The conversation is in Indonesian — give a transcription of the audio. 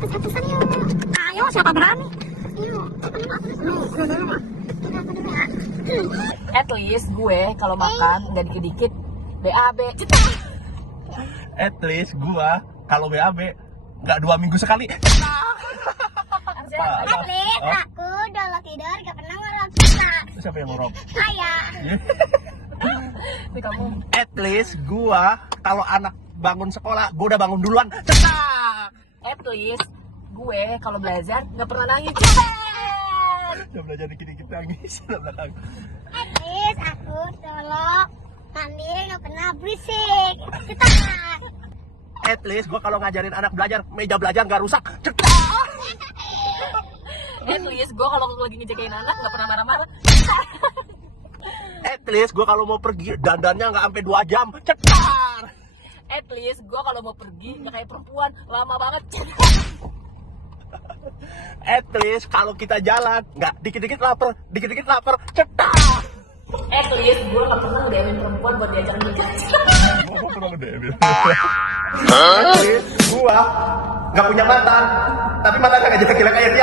hapus-hapusan yuk. Ayo, siapa berani? Yuk. At least gue kalau makan nggak dikit-dikit BAB. At least gua kalau BAB nggak 2 minggu sekali. At least aku kalau tidur gak pernah ngorok kita. Siapa yang ngorok? Saya. Ini kamu. At least gua kalau anak bangun sekolah, gua udah bangun duluan. Cetak. At least gue kalau belajar nggak pernah nangis. Udah belajar dikit-dikit nangis udah belakang. At least aku tolong mandiri gak pernah berisik. Kita. At least gua kalau ngajarin anak belajar, meja belajar nggak rusak. Cetak. At least gue kalau lagi ngejagain anak nggak pernah marah-marah. At least gua kalau mau pergi dandannya nggak sampai 2 jam. Cetar. At least gue kalau mau pergi nggak kayak perempuan lama banget. At least kalau kita jalan nggak dikit-dikit lapar, cetak. At least gue nggak pernah ngedemin perempuan buat diajak nikah. Gua pernah ngedebil. At least gua nggak punya mantan, tapi mantannya nggak jelek-jelek kayak dia.